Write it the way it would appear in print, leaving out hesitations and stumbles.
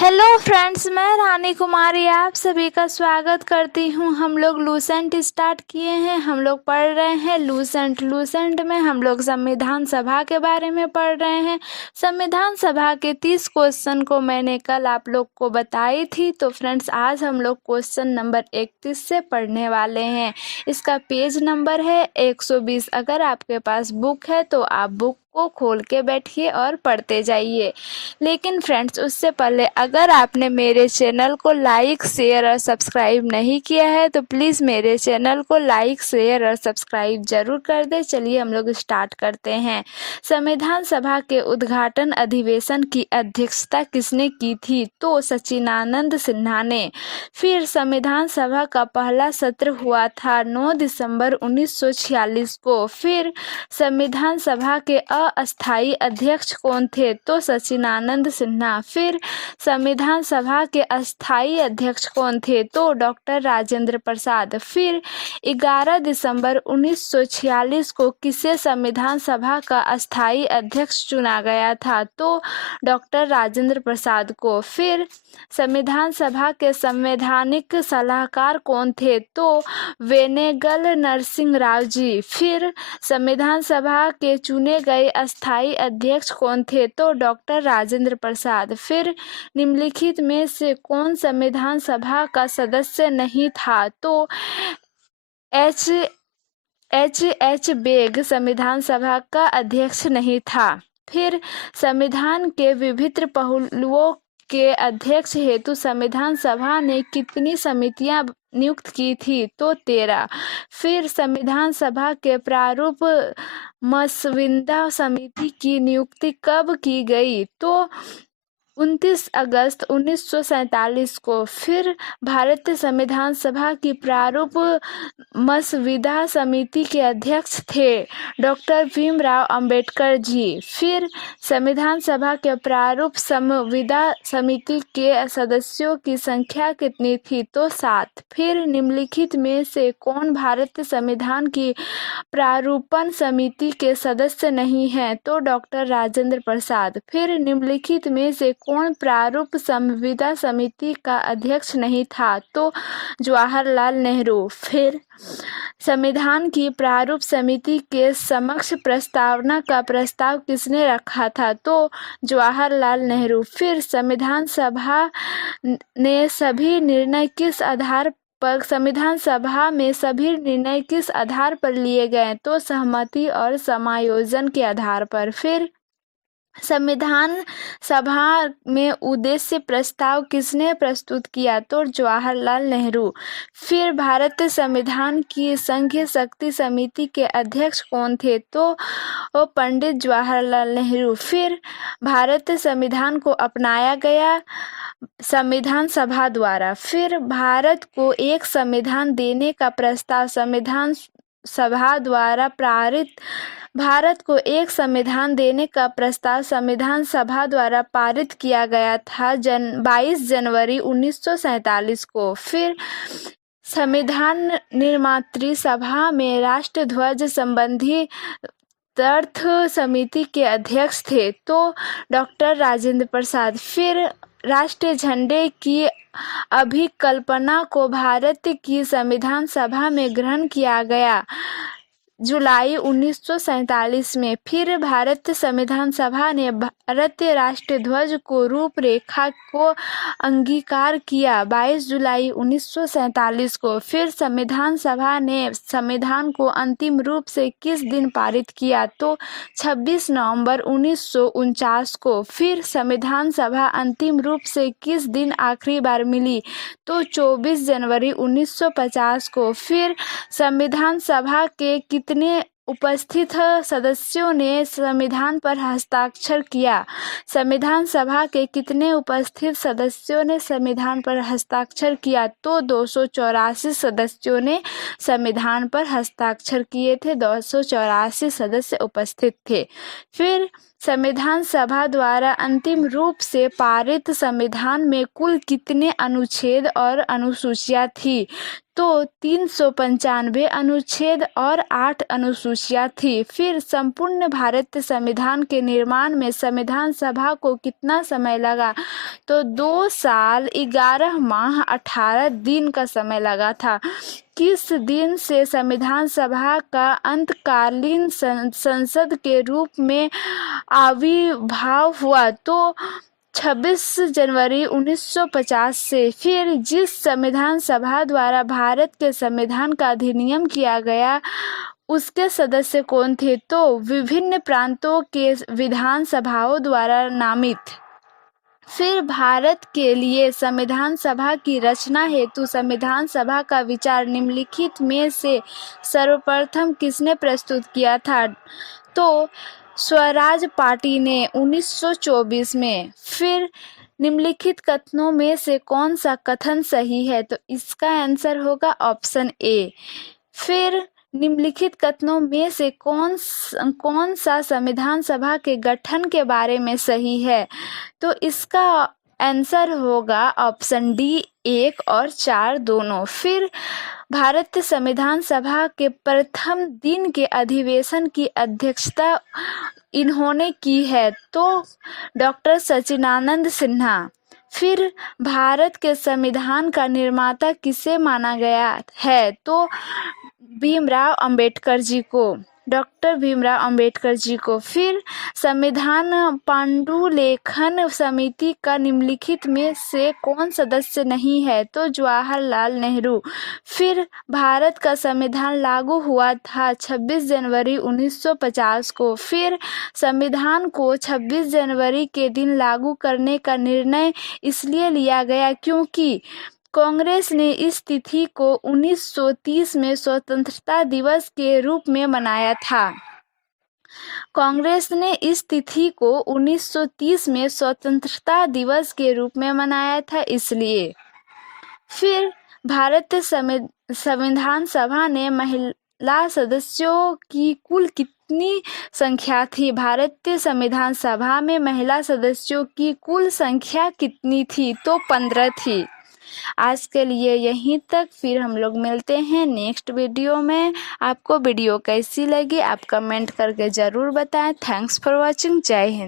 Hello friends, मैं रानी कुमारी आप सभी का स्वागत करती हूँ। हम लोग लूसेंट स्टार्ट किए हैं। हम लोग पढ़ रहे हैं लूसेंट में हम लोग संविधान सभा के बारे में पढ़ रहे हैं। संविधान सभा के 30 क्वेश्चन को मैंने कल आप लोग को बताई थी। तो फ्रेंड्स, आज हम लोग क्वेश्चन नंबर 31 से पढ़ने वाले हैं। इसका पेज नंबर है 120। अगर आपके पास बुक है तो आप बुक को खोल के बैठिए और पढ़ते जाइए। लेकिन फ्रेंड्स, उससे पहले अगर आपने मेरे चैनल को लाइक, शेयर और सब्सक्राइब नहीं किया है तो प्लीज़ मेरे चैनल को लाइक, शेयर और सब्सक्राइब जरूर कर दे। चलिए हम लोग स्टार्ट करते हैं। संविधान सभा के उद्घाटन अधिवेशन की अध्यक्षता किसने की थी? तो सच्चिदानंद सिन्हा ने। फिर संविधान सभा का पहला सत्र हुआ था 9 दिसंबर 1946 को। फिर संविधान सभा के अस्थायी अध्यक्ष कौन थे? तो सच्चिदानंद सिन्हा। फिर संविधान सभा के अस्थायी अध्यक्ष कौन थे? तो डॉक्टर राजेंद्र प्रसाद। फिर 11 दिसंबर 1946 को किसे संविधान सभा का अस्थायी अध्यक्ष चुना गया था? तो डॉक्टर राजेंद्र प्रसाद को। फिर संविधान सभा के संवैधानिक सलाहकार कौन थे? तो वेनेगल नरसिंह राव जी। फिर संविधान सभा के चुने गए अस्थायी अध्यक्ष कौन थे? तो डॉक्टर राजेंद्र प्रसाद। फिर निम्नलिखित में से कौन संविधान सभा का सदस्य नहीं था? तो एच एच बेग संविधान सभा का अध्यक्ष नहीं था। फिर संविधान के विभिन्न पहलुओं के अध्यक्ष हेतु संविधान सभा ने कितनी समितियां नियुक्त की थी? तो 13। फिर संविधान सभा के प्रारूप मसविदा समिति की नियुक्ति कब की गई? तो 29 अगस्त 1947 को। फिर भारतीय संविधान सभा की प्रारूप मसविदा समिति के अध्यक्ष थे डॉक्टर भीमराव अंबेडकर जी। फिर संविधान सभा के प्रारूप संविदा समिति के सदस्यों की संख्या कितनी थी? तो 7। फिर निम्नलिखित में से कौन भारतीय संविधान की प्रारूपण समिति के सदस्य नहीं है? तो डॉक्टर राजेंद्र प्रसाद। फिर निम्नलिखित में से कौन प्रारूप संविदा समिति का अध्यक्ष नहीं था? तो जवाहरलाल नेहरू। फिर संविधान की प्रारूप समिति के समक्ष प्रस्तावना का प्रस्ताव किसने रखा था? तो जवाहरलाल नेहरू। फिर संविधान सभा ने सभी निर्णय किस आधार पर संविधान सभा में सभी निर्णय किस आधार पर लिए गए? तो सहमति और समायोजन के आधार पर। फिर संविधान सभा में उद्देश्य प्रस्ताव किसने प्रस्तुत किया? तो जवाहरलाल नेहरू। फिर भारतीय संविधान की संघीय शक्ति समिति के अध्यक्ष कौन थे? तो पंडित जवाहरलाल नेहरू। फिर भारतीय संविधान को अपनाया गया संविधान सभा द्वारा। फिर भारत को एक संविधान देने का प्रस्ताव संविधान सभा द्वारा पारित भारत को एक संविधान देने का प्रस्ताव संविधान सभा द्वारा पारित किया गया था 22 जनवरी 1947 को। फिर संविधान निर्मात्री सभा में राष्ट्रध्वज संबंधी तर्थ समिति के अध्यक्ष थे तो डॉक्टर राजेंद्र प्रसाद। फिर राष्ट्रीय झंडे की अभिकल्पना को भारत की संविधान सभा में ग्रहण किया गया जुलाई 1947 में। फिर भारतीय संविधान सभा ने भारतीय राष्ट्रीय ध्वज को रूपरेखा को अंगीकार किया 22 जुलाई 1947 को। फिर संविधान सभा ने संविधान को अंतिम रूप से किस दिन पारित किया? तो 26 नवंबर 1949 को। फिर संविधान सभा अंतिम रूप से किस दिन आखिरी बार मिली? तो 24 जनवरी 1950 को। फिर संविधान सभा के कितने उपस्थित सदस्यों ने संविधान पर हस्ताक्षर किया? संविधान सभा के कितने उपस्थित सदस्यों ने संविधान पर हस्ताक्षर किया? तो 284 सदस्यों ने संविधान पर हस्ताक्षर किए थे। 284 सदस्य उपस्थित थे। फिर संविधान सभा द्वारा अंतिम रूप से पारित संविधान में कुल कितने अनुच्छेद और अनुसूचियां थी? तो 395 अनुच्छेद और 8 अनुसूचियां थी। फिर संपूर्ण भारतीय संविधान के निर्माण में संविधान सभा को कितना समय लगा? तो 2 साल 11 माह 18 दिन का समय लगा था। किस दिन से संविधान सभा का अंतकालीन संसद के रूप में आविर्भाव हुआ? तो 26 जनवरी 1950 से। फिर जिस संविधान सभा द्वारा भारत के संविधान का अधिनियम किया गया उसके सदस्य कौन थे? तो विभिन्न प्रांतों के विधान सभाओं द्वारा नामित। फिर भारत के लिए संविधान सभा की रचना हेतु संविधान सभा का विचार निम्नलिखित में से सर्वप्रथम किसने प्रस्तुत किया था? तो स्वराज पार्टी ने 1924 में। फिर निम्नलिखित कथनों में से कौन सा कथन सही है? तो इसका आंसर होगा ऑप्शन ए। फिर निम्नलिखित कथनों में से कौन सा संविधान सभा के गठन के बारे में सही है? तो इसका आंसर होगा ऑप्शन डी 1 और 4 दोनों। फिर भारतीय संविधान सभा के प्रथम दिन के अधिवेशन की अध्यक्षता इन्होंने की है? तो डॉक्टर सच्चिदानंद सिन्हा। फिर भारत के संविधान का निर्माता किसे माना गया है? तो भीमराव अंबेडकर जी को, डॉक्टर भीमराव अंबेडकर जी को। फिर संविधान पांडुलेखन समिति का निम्नलिखित में से कौन सदस्य नहीं है? तो जवाहरलाल नेहरू। फिर भारत का संविधान लागू हुआ था 26 जनवरी 1950 को। फिर संविधान को 26 जनवरी के दिन लागू करने का निर्णय इसलिए लिया गया क्योंकि कांग्रेस ने इस तिथि को 1930 में स्वतंत्रता दिवस के रूप में मनाया था। कांग्रेस ने इस तिथि को 1930 में स्वतंत्रता दिवस के रूप में मनाया था इसलिए। फिर भारतीय संविधान सभा ने महिला सदस्यों की कुल कितनी संख्या थी? भारतीय संविधान सभा में महिला सदस्यों की कुल संख्या कितनी थी? तो 15 थी। आज के लिए यहीं तक। फिर हम लोग मिलते हैं नेक्स्ट वीडियो में। आपको वीडियो कैसी लगी आप कमेंट करके ज़रूर बताएं। Thanks for watching. जय हिंद।